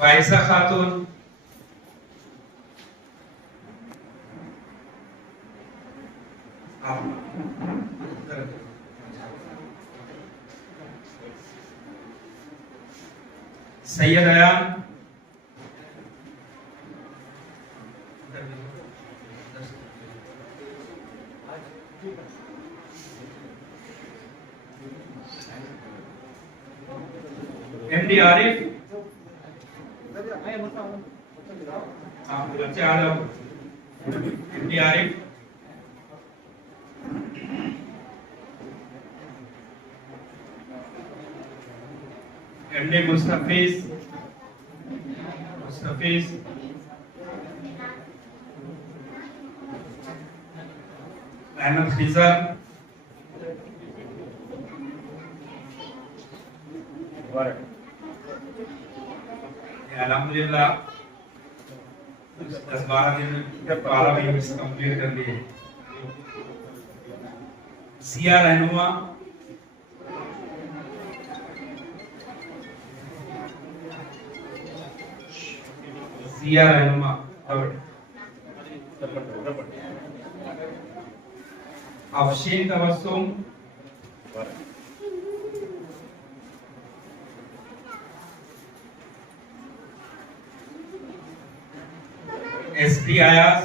Pfizer खातून, Syed Ayan, MD Arif, बच्चे आ जाओ, MD Arif, MD मुस्तफिज, Ahmad Khizr, अल्हम्दुलिल्लाह 10-12 दिन में 12 भी कंप्लीट कर लिए। सिया रहनुमा, अफशीन तबस्सुम, एसडी आयास।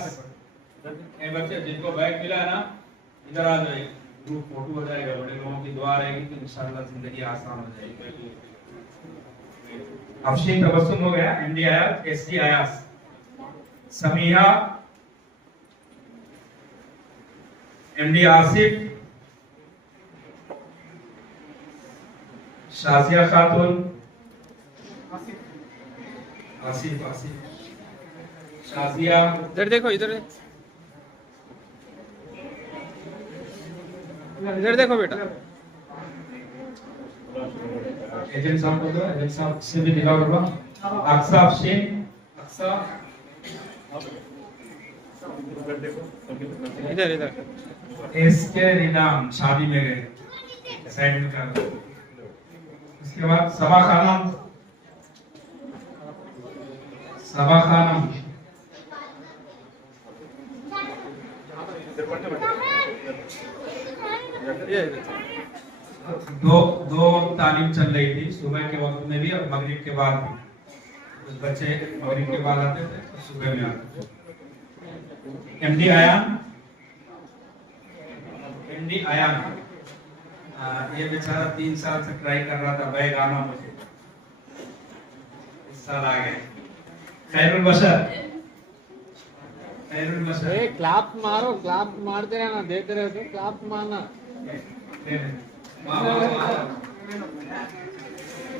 ये बच्चे जिनको बैग मिला है ना, इधर आ जाइए, ग्रुप फोटो हो जाएगा, बड़े लोगों की दुआ रहेगी तो इंशाल्लाह जिंदगी आसान हो जाएगी। अफशीन तबस्सुम हो गया, एमडी आयास, एसडी आयास, समीहा, एमडी आसिफ, शाजिया खातून, आसिफ, शाजिया, इधर देखो, इधर देखो बेटा। एजेंट साहब को दो, एजेंट साहब से भी निकाल करो। अक्सा अफशीन, अक्सा, इधर इसके रिनाम शादी में गए, साइड में कर। उसके बाद सबा खानम, दो तालीम चल रही थी, सुबह के वक्त में भी और मगरिब के बाद भी। कुछ बच्चे मगरिब के बाद आते थे, सुबह में आते थे। एमडी आयान, ये बेचारा 3 साल से ट्राई कर रहा था, बैग आना मुझे, इस साल आ गए। खैरुल बशर, क्लैप मारो, क्लैप मारते रहना, देते रहे तो क्लैप मारना।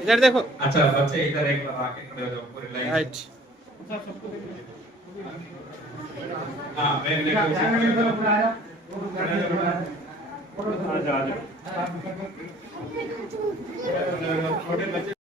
इधर देखो। अच्छा बच्चे इधर एक लगा के खड़े हो जाओ पूरी लाइन। राइट। हाँ बैग लेके उसे खड़े हो जाओ। छोटे बच्चे